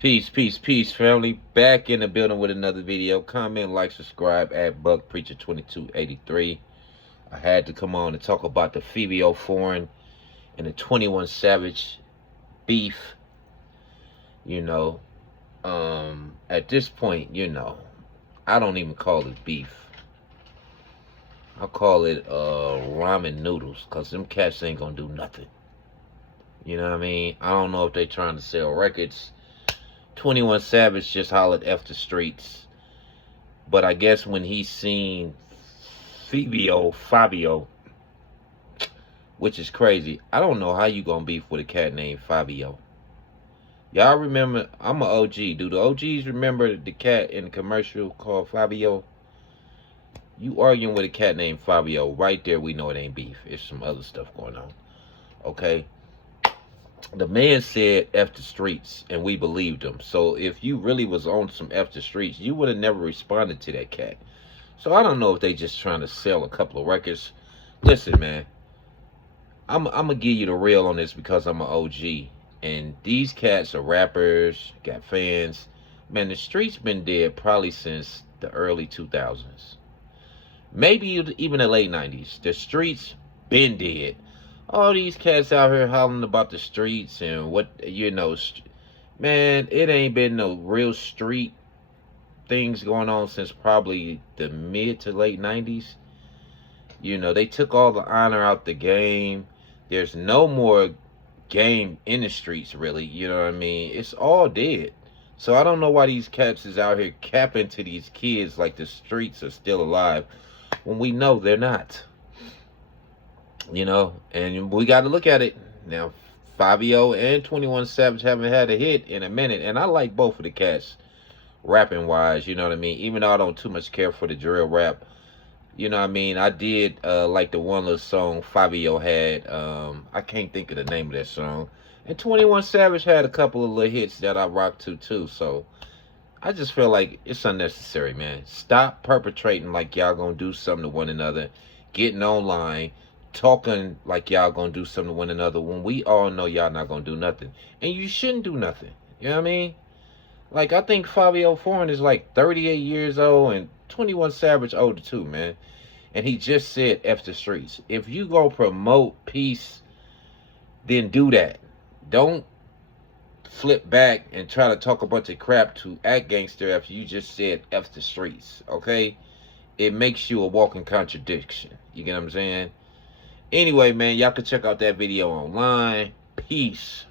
Peace, peace, peace, family. Back in the building with another video. Comment, like, subscribe at Buck Preacher 2283. I had to come on and talk about the Fivio foreign and the 21 Savage beef. You know, at this point, I don't even call it beef. I call it ramen noodles, cause them cats ain't gonna do nothing. You know what I mean? I don't know if they trying to sell records. 21 Savage just hollered F the streets. But I guess when he seen Fivio, which is crazy. I don't know how you gonna beef with a cat named Fivio. Y'all remember, I'm an OG. Do the OGs remember the cat in the commercial called Fivio? You arguing with a cat named Fivio, right there we know it ain't beef. It's some other stuff going on. Okay? The man said F the streets, and we believed him. So if you really was on some F the streets, you would have never responded to that cat. So I don't know if they just trying to sell a couple of records. Listen, man, I'm gonna give you the real on this because I'm an OG, and these cats are rappers, got fans. Man, the streets been dead probably since the early 2000s, maybe even the late 90s. The streets been dead. All these cats out here hollering about the streets and man, it ain't been no real street things going on since probably the mid to late 90s. They took all the honor out the game. There's no more game in the streets, really. You know what I mean? It's all dead. So I don't know why these cats is out here capping to these kids like the streets are still alive when we know they're not. And we got to look at it. Now, Fivio and 21 Savage haven't had a hit in a minute, and I like both of the cats rapping wise, you know what I mean? Even though I don't too much care for the drill rap, you know what I mean? I did like the one little song Fivio had. I can't think of the name of that song. And 21 Savage had a couple of little hits that I rock to too. So I just feel like it's unnecessary, man. Stop perpetrating like y'all gonna do something to one another, getting online, talking like y'all gonna do something to one another when we all know y'all not gonna do nothing. And you shouldn't do nothing. You know what I mean? Like, I think Fivio Foreign is like 38 years old and 21 Savage older too, man. And he just said F the streets. If you go promote peace, then do that. Don't flip back and try to talk a bunch of crap to act gangster after you just said F the streets, okay? It makes you a walking contradiction. You get what I'm saying? Anyway, man, y'all can check out that video online. Peace.